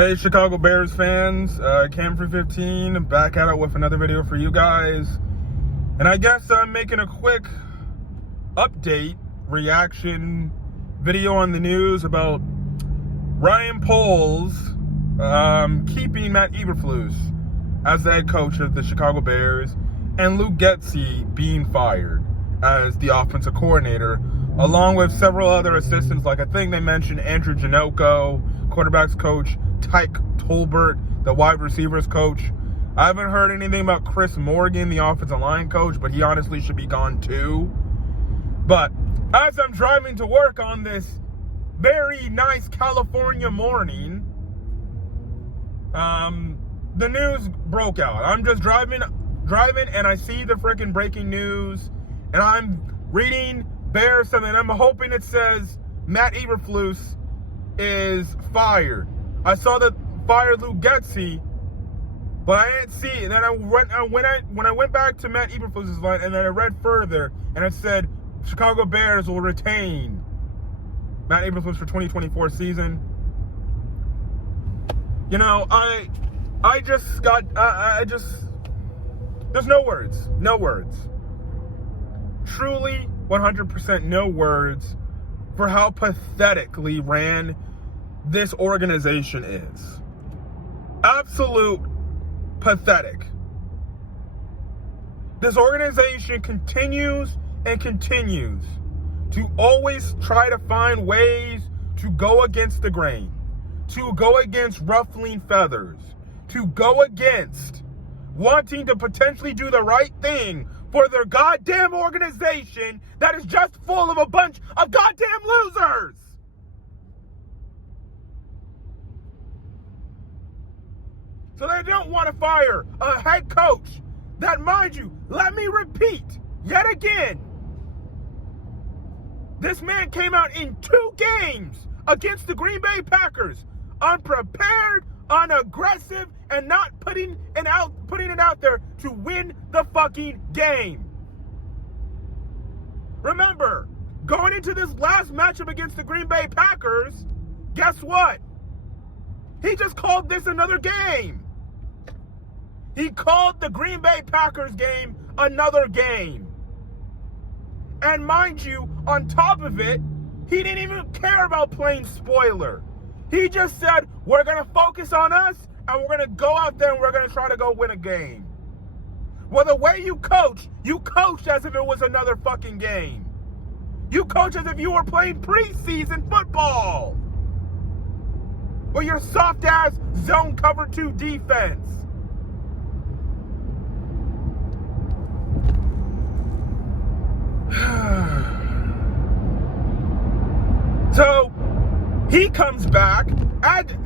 Hey Chicago Bears fans, Cam315 back at it with another video for you guys. And I guess I'm making a quick update reaction video on the news about Ryan Poles keeping Matt Eberflus as the head coach of the Chicago Bears and Luke Getsy being fired as the offensive coordinator, along with several other assistants, like I think they mentioned Andrew Janocko, quarterback's coach, Tyke Tolbert, the wide receivers coach. I haven't heard anything about Chris Morgan, the offensive line coach, but he honestly should be gone too. But as I'm driving to work on this very nice California morning, the news broke out. I'm just driving and I see the freaking breaking news, and I'm reading Bears something, and I'm hoping it says Matt Eberflus is fired. I saw that fired Luke Getsy, but I didn't see it. And then when I went back to Matt Eberflus's line, and then I read further, and it said Chicago Bears will retain Matt Eberflus for 2024 season. You know, I just there's no words. Truly 100% no words for how pathetically ran this organization is. Absolute pathetic. This organization continues to always try to find ways to go against the grain, to go against ruffling feathers, to go against wanting to potentially do the right thing for their goddamn organization that is just full of a bunch of goddamn losers. So they don't want to fire a head coach that, mind you, let me repeat yet again, this man came out in 2 games against the Green Bay Packers, unprepared, unaggressive, and not putting it out there to win the fucking game. Remember, going into this last matchup against the Green Bay Packers, guess what? He just called this another game. He called the Green Bay Packers game another game. And mind you, on top of it, he didn't even care about playing spoiler. He just said, we're going to focus on us, and we're going to go out there and we're going to try to go win a game. Well, the way you coached as if it was another fucking game. You coach as if you were playing preseason football with your soft-ass zone cover 2 defense. So he comes back, added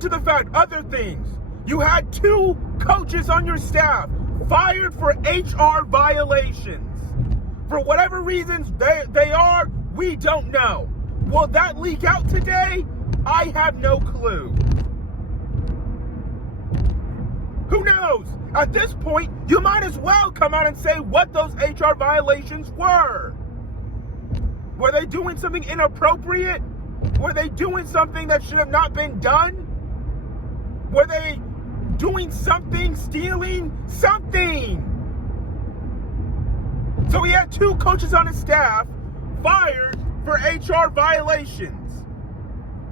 to the fact, other things. You had 2 coaches on your staff fired for HR violations. For whatever reasons they are, we don't know. Will that leak out today? I have no clue. Who knows? At this point, you might as well come out and say what those HR violations were. Were they doing something inappropriate? Were they doing something that should have not been done? Were they doing something, stealing something? So he had 2 coaches on his staff fired for HR violations.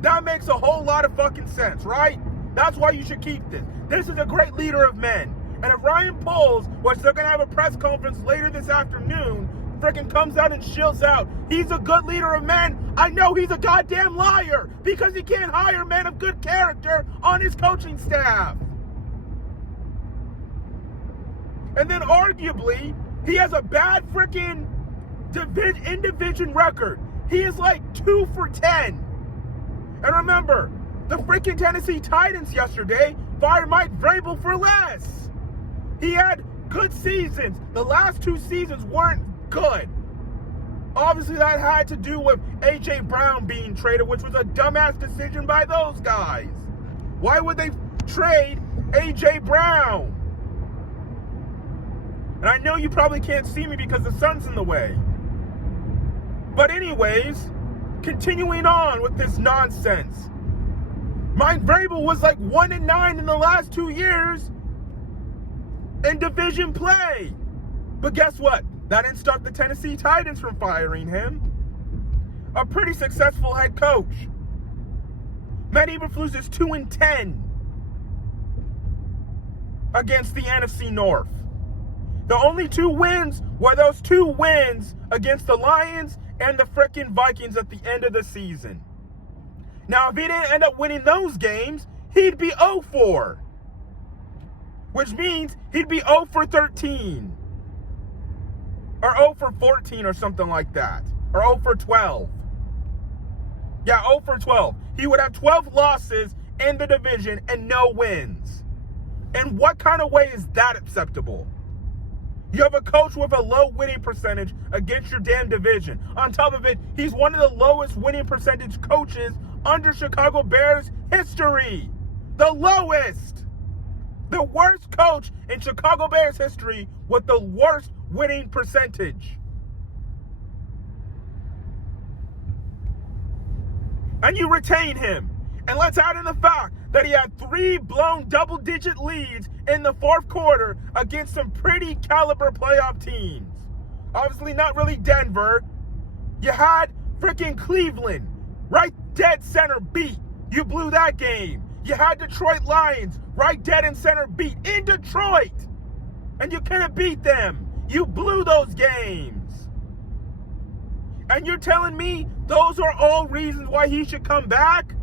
That makes a whole lot of fucking sense, right? That's why you should keep this. This is a great leader of men. And if Ryan Poles, which they're going to have a press conference later this afternoon, freaking comes out and shills out, he's a good leader of men, I know he's a goddamn liar, because he can't hire men of good character on his coaching staff. And then arguably, he has a bad freaking in-division record. He is like 2 for 10. And remember, the freaking Tennessee Titans yesterday fired Mike Vrabel for less. He had good seasons. The last 2 seasons weren't good. Obviously, that had to do with A.J. Brown being traded, which was a dumbass decision by those guys. Why would they trade A.J. Brown? And I know you probably can't see me because the sun's in the way. But anyways, continuing on with this nonsense. Mike Vrabel was like 1-9 in the last 2 years in division play. But guess what? That didn't stop the Tennessee Titans from firing him. A pretty successful head coach. Matt Eberflus is 2-10 against the NFC North. The only 2 wins were those 2 wins against the Lions and the frickin' Vikings at the end of the season. Now, if he didn't end up winning those games, he'd be 0-4. Which means he'd be 0-13. Or 0-14 or something like that. Or 0-12. Yeah, 0-12. He would have 12 losses in the division and no wins. And what kind of way is that acceptable? You have a coach with a low winning percentage against your damn division. On top of it, he's one of the lowest winning percentage coaches under Chicago Bears history. The lowest. The worst coach in Chicago Bears history with the worst winning percentage. And you retain him. And let's add in the fact that he had 3 blown double-digit leads in the 4th quarter against some pretty caliber playoff teams. Obviously not really Denver. You had freaking Cleveland, right dead center beat. You blew that game. You had Detroit Lions, right dead in center beat in Detroit. And you couldn't beat them. You blew those games. And you're telling me those are all reasons why he should come back?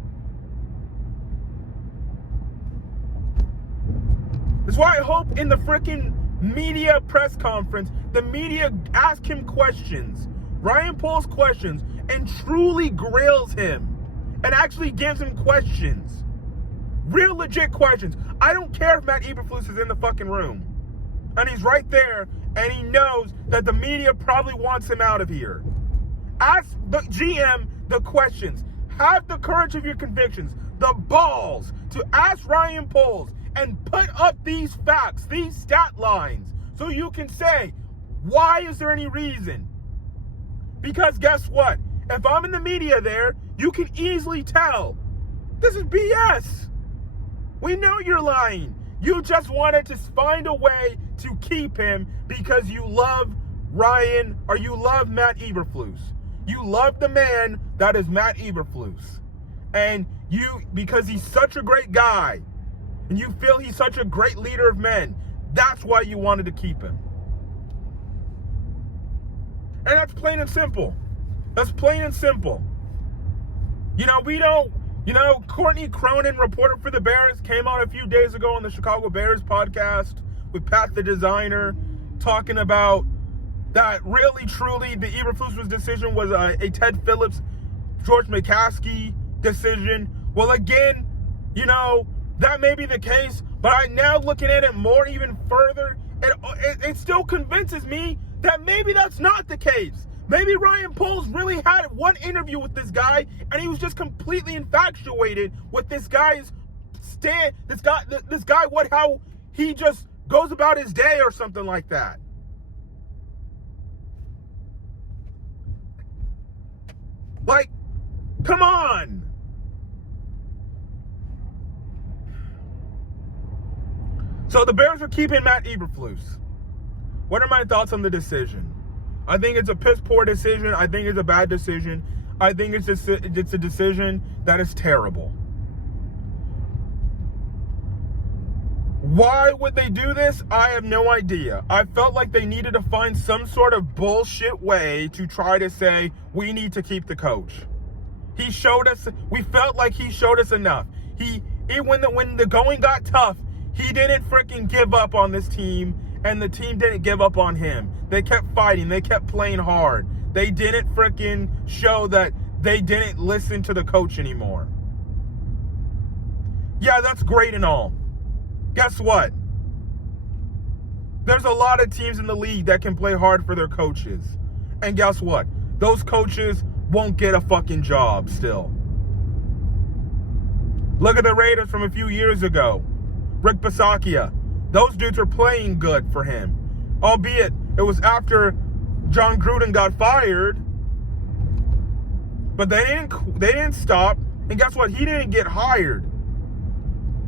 That's why I hope in the freaking media press conference, the media ask him questions, Ryan Poles questions, and truly grills him and actually gives him questions. Real legit questions. I don't care if Matt Eberflus is in the fucking room. And he's right there, and he knows that the media probably wants him out of here. Ask the GM the questions. Have the courage of your convictions, the balls to ask Ryan Poles and put up these facts, these stat lines, so you can say, why is there any reason? Because guess what? If I'm in the media there, you can easily tell this is BS. We know you're lying. You just wanted to find a way to keep him because you love Ryan, or you love Matt Eberflus. You love the man that is Matt Eberflus. And because he's such a great guy, and you feel he's such a great leader of men, that's why you wanted to keep him. And that's plain and simple. That's plain and simple. Courtney Cronin, reporter for the Bears, came out a few days ago on the Chicago Bears podcast with Pat the Designer, talking about that really, truly, the Eberflus decision was a Ted Phillips, George McCaskey decision. Well, again, that may be the case, but I'm now looking at it more even further, it still convinces me that maybe that's not the case. Maybe Ryan Poles really had one interview with this guy, and he was just completely infatuated with this guy's stand, how he just goes about his day or something like that. Like, come on. So the Bears are keeping Matt Eberflus. What are my thoughts on the decision? I think it's a piss poor decision. I think it's a bad decision. I think it's a decision that is terrible. Why would they do this? I have no idea. I felt like they needed to find some sort of bullshit way to try to say, we need to keep the coach. We felt like he showed us enough. When the going got tough, he didn't freaking give up on this team, and the team didn't give up on him. They kept fighting. They kept playing hard. They didn't freaking show that they didn't listen to the coach anymore. Yeah, that's great and all. Guess what? There's a lot of teams in the league that can play hard for their coaches. And guess what? Those coaches won't get a fucking job still. Look at the Raiders from a few years ago. Rick Bisaccia. Those dudes were playing good for him. Albeit, it was after John Gruden got fired. But they didn't stop. And guess what? He didn't get hired.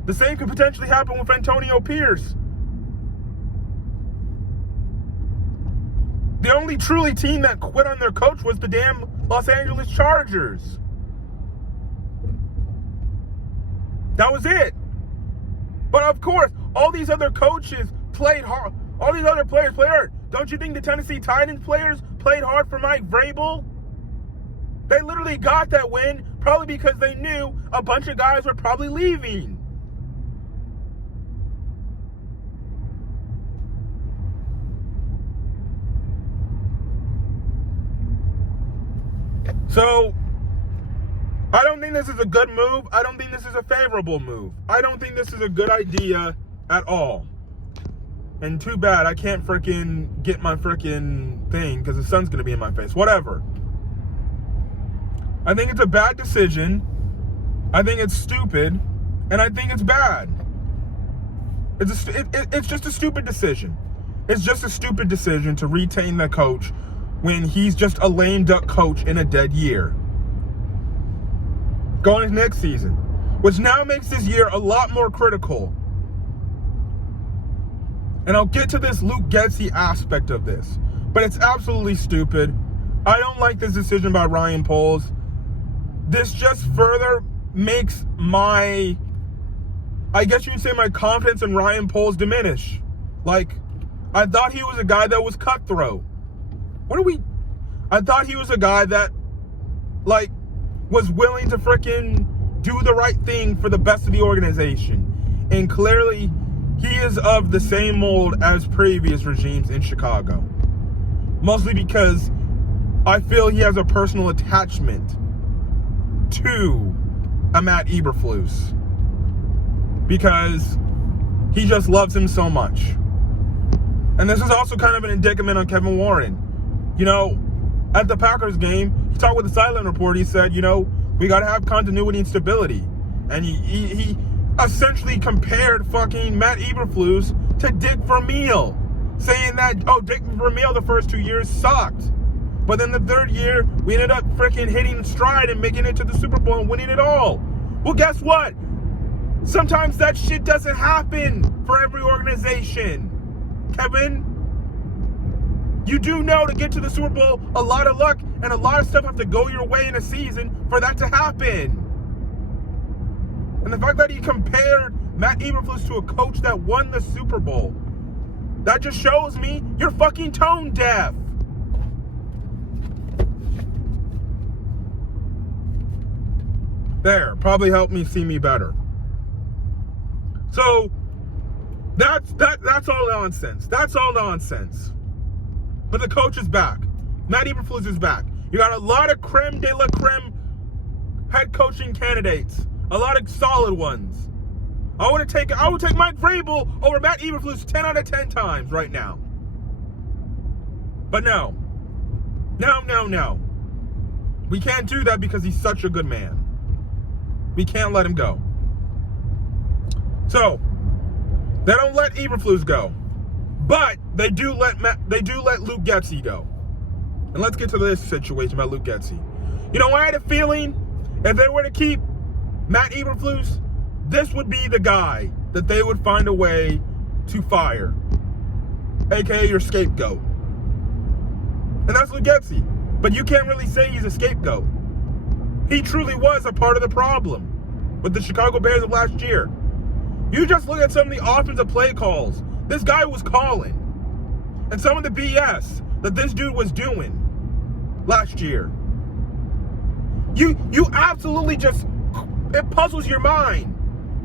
The same could potentially happen with Antonio Pierce. The only truly team that quit on their coach was the damn Los Angeles Chargers. That was it. But of course, all these other coaches played hard. All these other players played hard. Don't you think the Tennessee Titans players played hard for Mike Vrabel? They literally got that win probably because they knew a bunch of guys were probably leaving. So, I don't think this is a good move. I don't think this is a favorable move. I don't think this is a good idea at all. And too bad I can't freaking get my freaking thing because the sun's going to be in my face. Whatever. I think it's a bad decision. I think it's stupid. And I think it's bad. It's just a stupid decision. It's just a stupid decision to retain the coach when he's just a lame duck coach in a dead year. Going into next season, which now makes this year a lot more critical. And I'll get to this Luke Getsy aspect of this, but it's absolutely stupid. I don't like this decision by Ryan Poles. This just further makes my, I guess you would say, my confidence in Ryan Poles diminish. Like, I thought he was a guy that was cutthroat. I thought he was a guy that, like, was willing to freaking do the right thing for the best of the organization. And clearly, he is of the same mold as previous regimes in Chicago. Mostly because I feel he has a personal attachment to a Matt Eberflus. Because he just loves him so much. And this is also kind of an indictment on Kevin Warren. You know, at the Packers game, he talked with the sideline report. He said, you know, we got to have continuity and stability. And he essentially compared fucking Matt Eberflus to Dick Vermeil, saying that, oh, Dick Vermeil the first 2 years sucked. But then the third year, we ended up freaking hitting stride and making it to the Super Bowl and winning it all. Well, guess what? Sometimes that shit doesn't happen for every organization. Kevin, you do know to get to the Super Bowl, a lot of luck and a lot of stuff have to go your way in a season for that to happen. And the fact that he compared Matt Eberflus to a coach that won the Super Bowl, that just shows me you're fucking tone deaf. There, probably helped me see me better. So, that's all nonsense. That's all nonsense. But the coach is back. Matt Eberflus is back. You got a lot of creme de la creme head coaching candidates. A lot of solid ones. I would take Mike Vrabel over Matt Eberflus 10 out of 10 times right now. But no. No. We can't do that because he's such a good man. We can't let him go. So, they don't let Eberflus go. But they do let Luke Getsy go. And let's get to this situation about Luke Getsy. You know, I had a feeling if they were to keep Matt Eberflus, this would be the guy that they would find a way to fire. AKA your scapegoat. And that's Luke Getsy. But you can't really say he's a scapegoat. He truly was a part of the problem with the Chicago Bears of last year. You just look at some of the offensive play calls this guy was calling, and some of the BS that this dude was doing last year. You absolutely just, it puzzles your mind.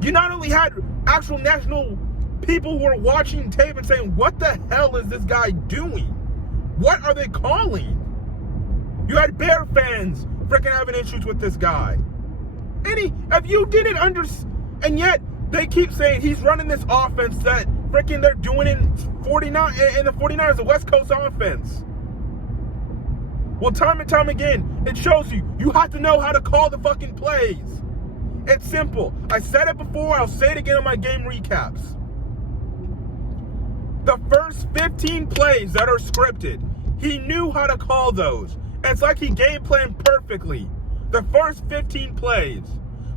You not only had actual national people who were watching tape and saying, what the hell is this guy doing? What are they calling? You had Bear fans freaking having issues with this guy. If you didn't understand, and yet they keep saying he's running this offense that freaking they're doing in the 49ers, the West Coast offense. Well, time and time again, it shows you have to know how to call the fucking plays. It's simple. I said it before, I'll say it again on my game recaps. The first 15 plays that are scripted, he knew how to call those. It's like he game planned perfectly. The first 15 plays.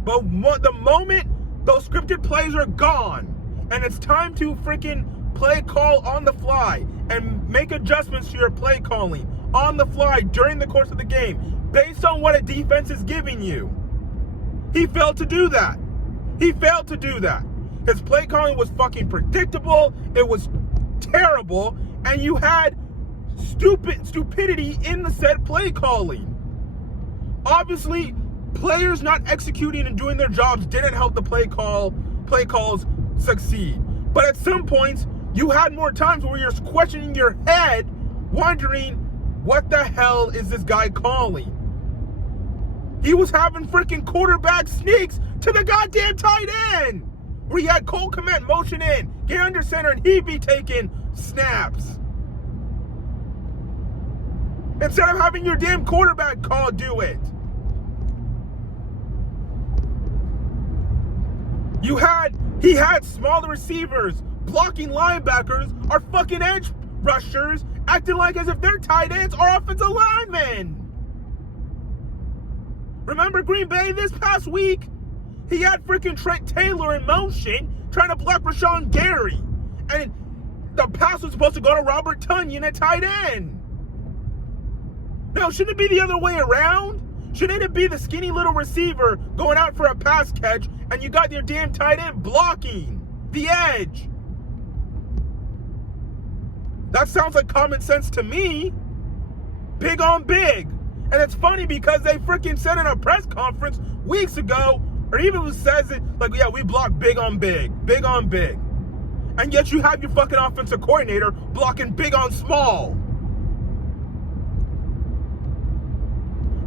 But the moment Those scripted plays are gone. And it's time to freaking play call on the fly and make adjustments to your play calling on the fly during the course of the game based on what a defense is giving you. He failed to do that. He failed to do that. His play calling was fucking predictable. It was terrible. And you had stupidity in the said play calling. Obviously, players not executing and doing their jobs didn't help the play calls succeed. But at some points, you had more times where you're questioning your head, wondering, what the hell is this guy calling? He was having freaking quarterback sneaks to the goddamn tight end, where he had Cole Kmet motion in, get under center, and he'd be taking snaps. Instead of having your damn quarterback call do it. He had smaller receivers blocking linebackers or fucking edge rushers acting like as if they're tight ends or offensive linemen. Remember Green Bay this past week? He had freaking Trent Taylor in motion trying to block Rashawn Gary. And the pass was supposed to go to Robert Tonyan at tight end. No, shouldn't it be the other way around? Shouldn't it be the skinny little receiver going out for a pass catch and you got your damn tight end blocking the edge? That sounds like common sense to me. Big on big. And it's funny because they freaking said in a press conference weeks ago, or even says it like, yeah, we block big on big. Big on big. And yet you have your fucking offensive coordinator blocking big on small.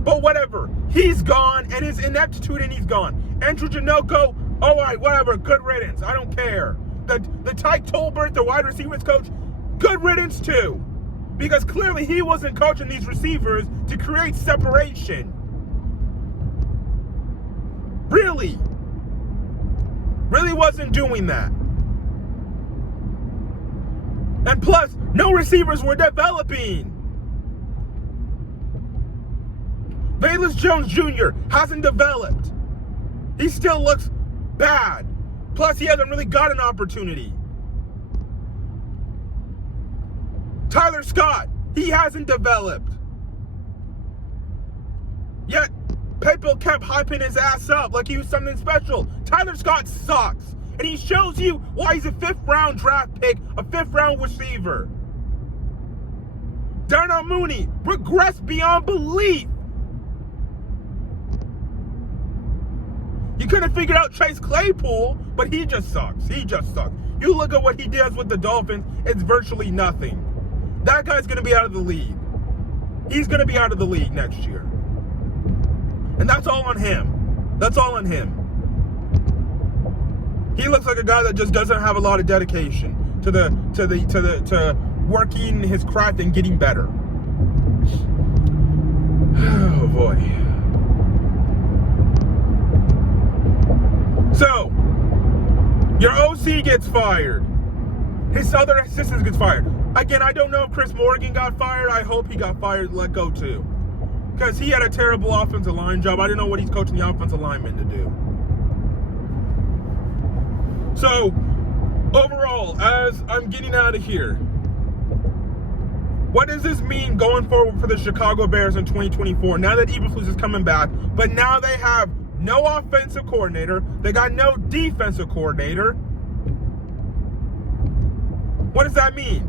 But whatever, he's gone, and his ineptitude, and he's gone. Andrew Janoko, all right, whatever, good riddance, I don't care. The Ty Tolbert, the wide receivers coach, good riddance too. Because clearly he wasn't coaching these receivers to create separation. Really wasn't doing that. And plus, no receivers were developing. Velus Jones Jr. hasn't developed. He still looks bad. Plus, he hasn't really got an opportunity. Tyler Scott, he hasn't developed. Yet, people kept hyping his ass up like he was something special. Tyler Scott sucks. And he shows you why he's a 5th round draft pick, a 5th round receiver. Darnell Mooney regressed beyond belief. You couldn't figure out Chase Claypool, but he just sucks. He just sucks. You look at what he does with the Dolphins, it's virtually nothing. That guy's going to be out of the league. He's going to be out of the league next year. And that's all on him. That's all on him. He looks like a guy that just doesn't have a lot of dedication to working his craft and getting better. Oh boy. So, your OC gets fired. His other assistant gets fired. Again, I don't know if Chris Morgan got fired. I hope he got fired and let go too. Because he had a terrible offensive line job. I don't know what he's coaching the offensive linemen to do. So, overall, as I'm getting out of here, what does this mean going forward for the Chicago Bears in 2024? Now that Eberflus is coming back, but now they have no offensive coordinator. They got no defensive coordinator. What does that mean?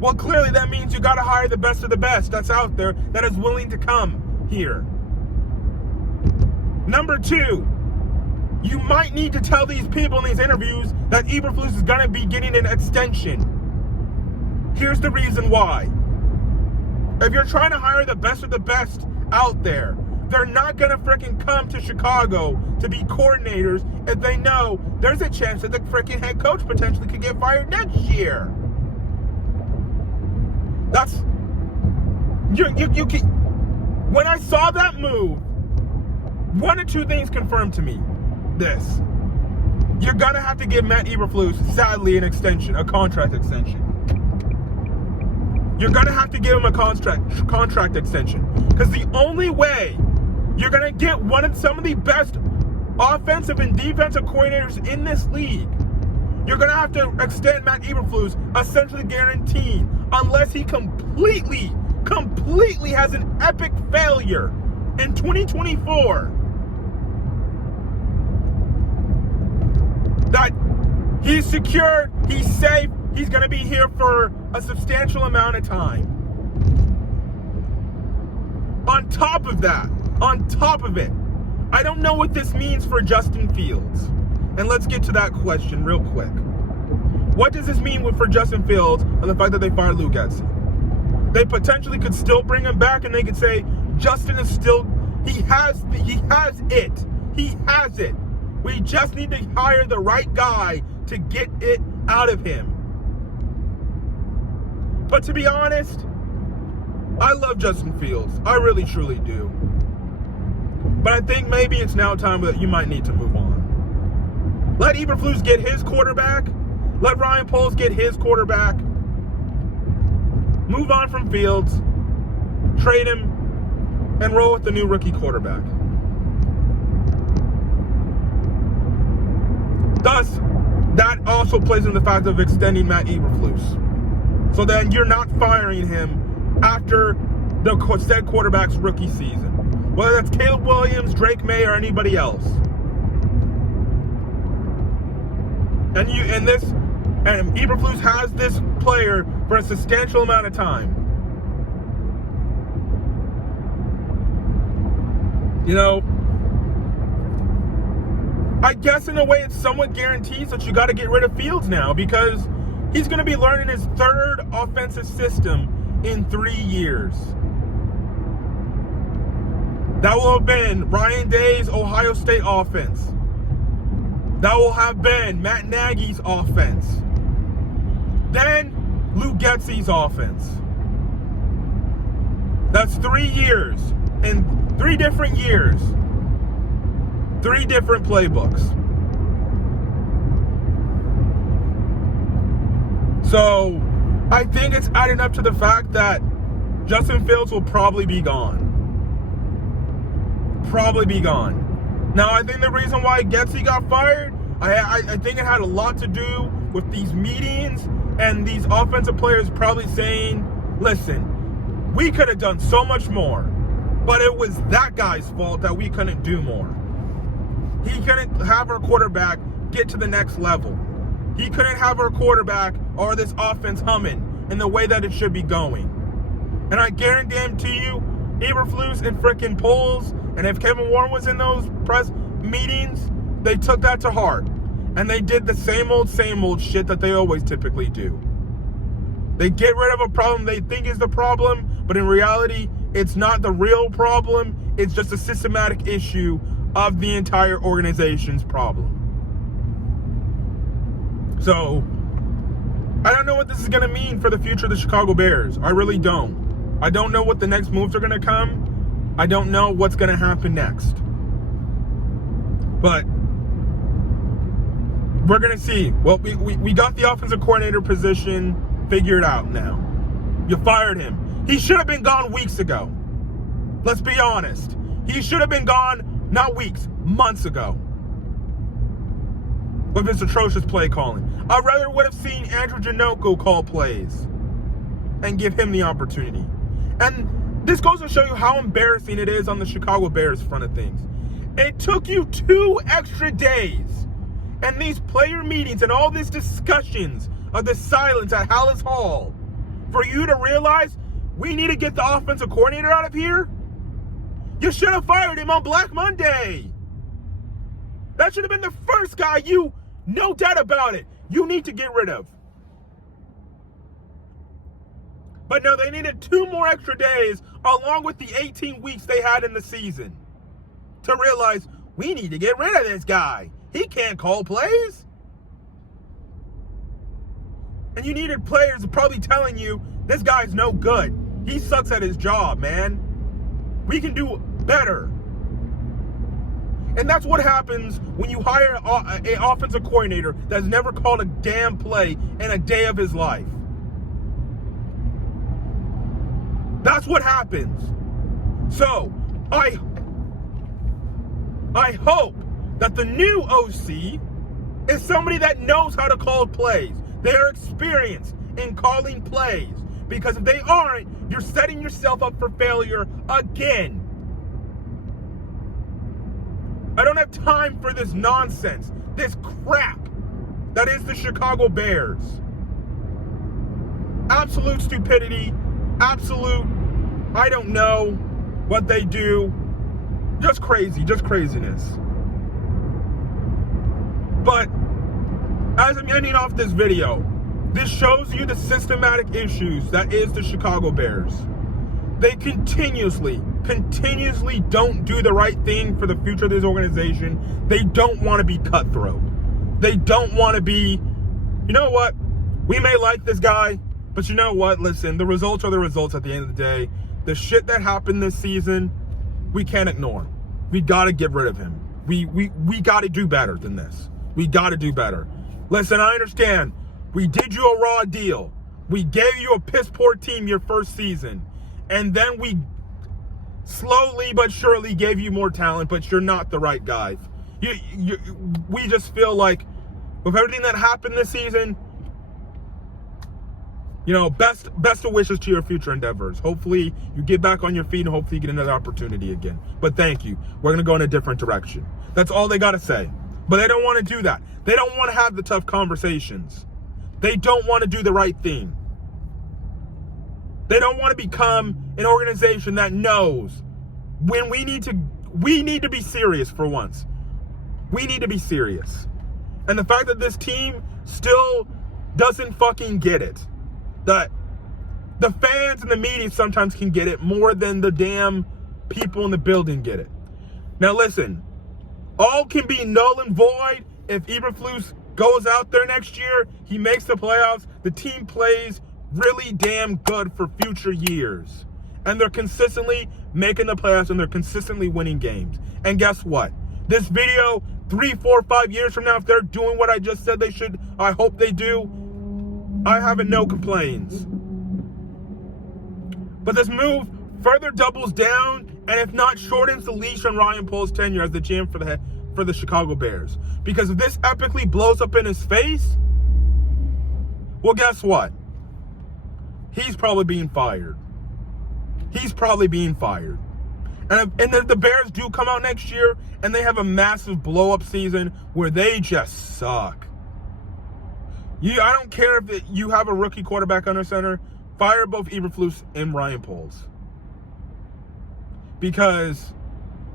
Well, clearly that means you got to hire the best of the best that's out there that is willing to come here. Number 2, you might need to tell these people in these interviews that Eberflus is going to be getting an extension. Here's the reason why. If you're trying to hire the best of the best out there, they're not going to freaking come to Chicago to be coordinators if they know there's a chance that the freaking head coach potentially could get fired next year. That's... You can... When I saw that move, one of two things confirmed to me this. You're going to have to give Matt Eberflus, sadly, an extension, a contract extension. You're going to have to give him a contract extension. Because the only way you're going to get some of the best offensive and defensive coordinators in this league. You're going to have to extend Matt Eberflus, essentially guaranteed, unless he completely has an epic failure in 2024. That he's secured, he's safe, he's going to be here for a substantial amount of time. On top of it, I don't know what this means for Justin Fields. And let's get to that question real quick. What does this mean for Justin Fields and the fact that they fired Luke Getsy? They potentially could still bring him back and they could say, Justin is still, he has it. We just need to hire the right guy to get it out of him. But to be honest, I love Justin Fields. I really, truly do. But I think maybe it's now time that you might need to move on. Let Eberflus get his quarterback. Let Ryan Poles get his quarterback. Move on from Fields. Trade him and roll with the new rookie quarterback. Thus, that also plays in the fact of extending Matt Eberflus. So then you're not firing him after the said quarterback's rookie season. Whether that's Caleb Williams, Drake May, or anybody else. And Eberflus has this player for a substantial amount of time. You know, I guess in a way it somewhat guarantees that you got to get rid of Fields now, because he's going to be learning his third offensive system in 3 years. That will have been Ryan Day's Ohio State offense. That will have been Matt Nagy's offense. Then Luke Getsy's offense. That's 3 years. In 3 different years. 3 different playbooks. So, I think it's adding up to the fact that Justin Fields will probably be gone. Now, I think the reason why Getsy got fired, I think it had a lot to do with these meetings and these offensive players probably saying, listen, we could have done so much more, but it was that guy's fault that we couldn't do more. He couldn't have our quarterback get to the next level. He couldn't have our quarterback or this offense humming in the way that it should be going. And I guarantee you, Eberflus and frickin' Poles, and if Kevin Warren was in those press meetings, they took that to heart. And they did the same old shit that they always typically do. They get rid of a problem they think is the problem, but in reality, it's not the real problem. It's just a systematic issue of the entire organization's problem. So, I don't know what this is going to mean for the future of the Chicago Bears. I really don't. I don't know what the next moves are going to come. I don't know what's going to happen next. But we're going to see. Well, we got the offensive coordinator position figured out now. You fired him. He should have been gone weeks ago. Let's be honest. He should have been gone, not weeks, months ago. With his atrocious play calling. I rather would have seen Andrew Janoko call plays and give him the opportunity. And this goes to show you how embarrassing it is on the Chicago Bears front of things. It took you 2 extra days and these player meetings and all these discussions of the silence at Hallis Hall for you to realize we need to get the offensive coordinator out of here? You should have fired him on Black Monday. That should have been the first guy you, no doubt about it, you need to get rid of. But no, they needed 2 more extra days along with the 18 weeks they had in the season to realize we need to get rid of this guy. He can't call plays. And you needed players probably telling you this guy's no good. He sucks at his job, man. We can do better. And that's what happens when you hire an offensive coordinator that's never called a damn play in a day of his life. That's what happens. So, I hope that the new OC is somebody that knows how to call plays. They are experienced in calling plays. Because if they aren't, you're setting yourself up for failure again. I don't have time for this nonsense, this crap that is the Chicago Bears. Absolute stupidity, absolute, I don't know what they do. Just crazy, just craziness. But as I'm ending off this video, this shows you the systematic issues that is the Chicago Bears. They continuously don't do the right thing for the future of this organization. They don't want to be cutthroat. They don't want to be, you know what? We may like this guy, but you know what? Listen, the results are the results at the end of the day. The shit that happened this season, we can't ignore. We got to get rid of him. We got to do better than this. We got to do better. Listen, I understand. We did you a raw deal. We gave you a piss poor team your first season. And then we slowly but surely gave you more talent, but you're not the right guys. We just feel like with everything that happened this season, you know, best of wishes to your future endeavors. Hopefully you get back on your feet and hopefully you get another opportunity again. But thank you. We're going to go in a different direction. That's all they got to say. But they don't want to do that. They don't want to have the tough conversations. They don't want to do the right thing. They don't want to become an organization that knows when we need to be serious for once. We need to be serious. And the fact that this team still doesn't fucking get it. That the fans and the media sometimes can get it more than the damn people in the building get it. Now listen, all can be null and void if Eberflus goes out there next year, he makes the playoffs, the team plays really damn good for future years. And they're consistently making the playoffs and they're consistently winning games. And guess what? This video, 3, 4, 5 years from now, if they're doing what I just said they should, I hope they do, I have no complaints. But this move further doubles down, and if not, shortens the leash on Ryan Poles' tenure as the GM for the Chicago Bears. Because if this epically blows up in his face, well, guess what? He's probably being fired. He's probably being fired. And if the Bears do come out next year and they have a massive blow-up season where they just suck. I don't care if you have a rookie quarterback under center. Fire both Eberflus and Ryan Poles. Because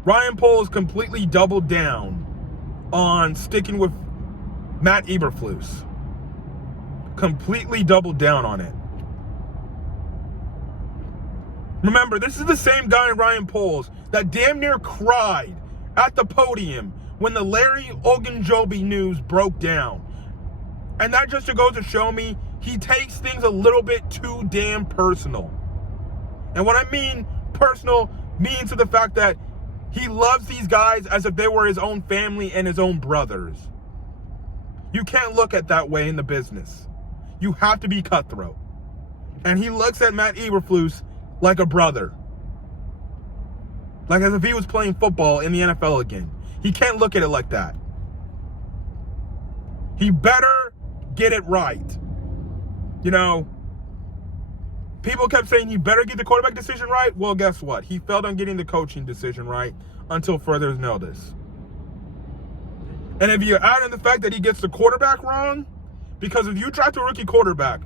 Ryan Poles completely doubled down on sticking with Matt Eberflus. Completely doubled down on it. Remember, this is the same guy, Ryan Poles, that damn near cried at the podium when the Larry Ogunjobi news broke down. And that just goes to show me he takes things a little bit too damn personal. And what I mean personal means to the fact that he loves these guys as if they were his own family and his own brothers. You can't look at that way in the business. You have to be cutthroat. And he looks at Matt Eberflus like a brother. Like as if he was playing football in the NFL again. He can't look at it like that. He better get it right. You know, people kept saying he better get the quarterback decision right. Well, guess what? He failed on getting the coaching decision right until further notice. And if you add in the fact that he gets the quarterback wrong, because if you draft a rookie quarterback,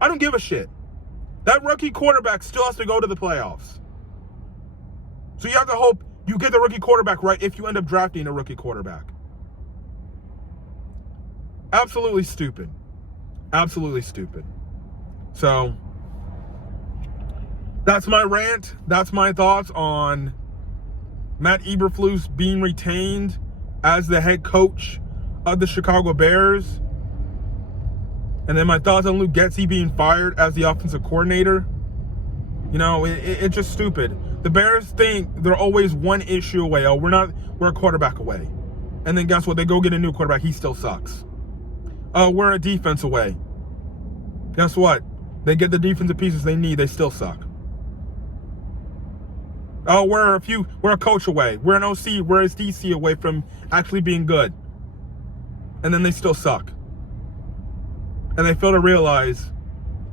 I don't give a shit. That rookie quarterback still has to go to the playoffs. So you have to hope you get the rookie quarterback right if you end up drafting a rookie quarterback. Absolutely stupid. Absolutely stupid. So, that's my rant. That's my thoughts on Matt Eberflus being retained as the head coach of the Chicago Bears. And then my thoughts on Luke Getsy being fired as the offensive coordinator. You know, it's just stupid. The Bears think they're always one issue away. Oh, we're a quarterback away. And then guess what? They go get a new quarterback. He still sucks. Oh, we're a defense away. Guess what? They get the defensive pieces they need. They still suck. Oh, we're a coach away. We're an OC, we're a DC away from actually being good. And then they still suck. And they fail to realize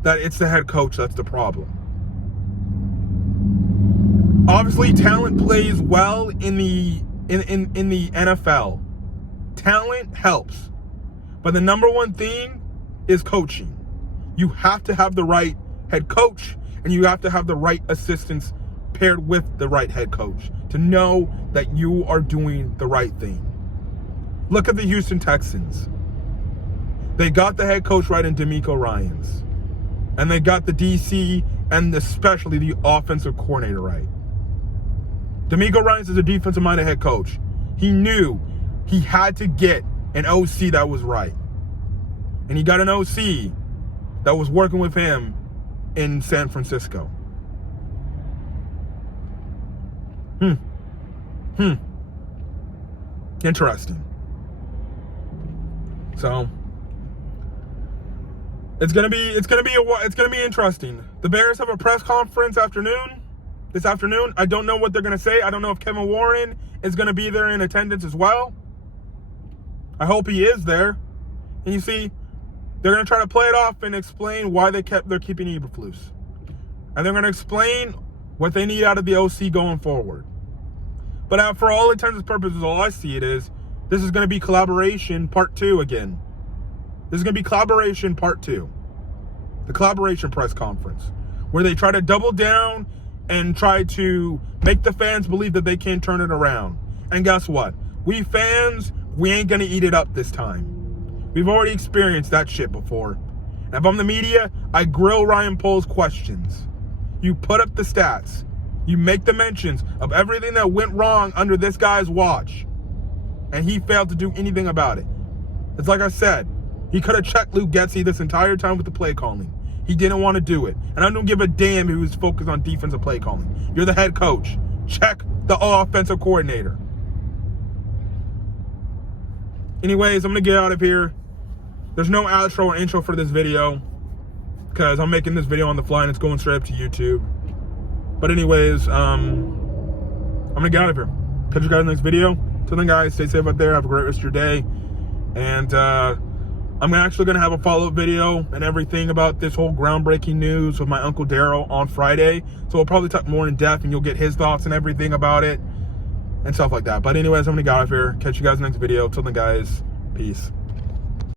that it's the head coach that's the problem. Obviously, talent plays well in the NFL. Talent helps. But the number one thing is coaching. You have to have the right head coach, and you have to have the right assistants paired with the right head coach to know that you are doing the right thing. Look at the Houston Texans. They got the head coach right in DeMeco Ryans. And they got the DC and especially the offensive coordinator right. DeMeco Ryans is a defensive-minded head coach. He knew he had to get an OC that was right. And he got an OC that was working with him in San Francisco. Interesting. So it's gonna be interesting. The Bears have a press conference this afternoon. I don't know what they're gonna say. I don't know if Kevin Warren is gonna be there in attendance as well. I hope he is there. And you see, they're gonna try to play it off and explain why they're keeping Eberflus, and they're gonna explain what they need out of the OC going forward. But for all intents and purposes, all I see it is, this is going to be collaboration part 2 again. This is going to be collaboration part 2. The collaboration press conference, where they try to double down and try to make the fans believe that they can turn it around. And guess what? We fans, we ain't going to eat it up this time. We've already experienced that shit before. And if I'm the media, I grill Ryan Poles questions. You put up the stats. You make the mentions of everything that went wrong under this guy's watch. And he failed to do anything about it. It's like I said, he could have checked Luke Getsy this entire time with the play calling. He didn't want to do it. And I don't give a damn if he was focused on defensive play calling. You're the head coach. Check the offensive coordinator. Anyways, I'm going to get out of here. There's no outro or intro for this video, because I'm making this video on the fly and it's going straight up to YouTube. But anyways, I'm going to get out of here. Catch you guys in the next video. Till then, guys, stay safe out there. Have a great rest of your day. And I'm actually going to have a follow-up video and everything about this whole groundbreaking news with my Uncle Daryl on Friday. So we'll probably talk more in depth and you'll get his thoughts and everything about it and stuff like that. But anyways, I'm going to get out of here. Catch you guys in the next video. Till then, guys, peace.